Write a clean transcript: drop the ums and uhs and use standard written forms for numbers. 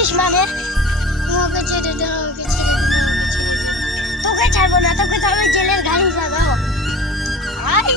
করছিস মানে? আমাকে ছেড়ে দাও, আমাকে ছেড়ে দাও, আমাকে ছেড়ে দাও। তোকে ছাড়বো না, তোকে তো আমি জেলের গাড়ি চালাবো। আয়